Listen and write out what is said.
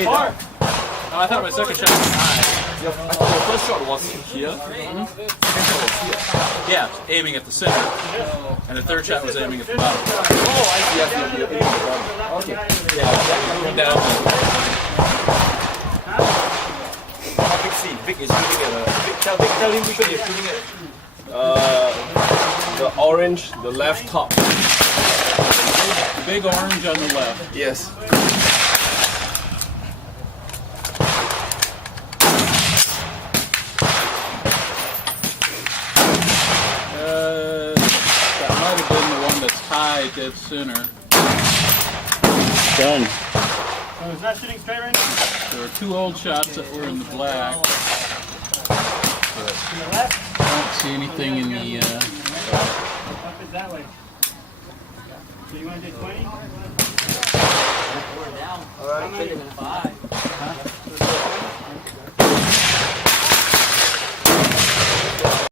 way Far. down. Oh, I thought my second shot was high. I thought your first shot was here. Second shot was here. Yeah, aiming at the center. And the third shot was aiming at the bottom. Oh, I see. Yes, you're aiming at the bottom. Okay. Going down. Big C. Vic is shooting at tell him which one you're shooting at. The orange, the left top. The big orange on the left. Yes. That might have been the one that's high dead center. Done. So it's not shooting straight right now? There were two old shots that were in the black. To the left? I don't see anything in the... Up is that way. So you want to do 20? Alright. How many? 5.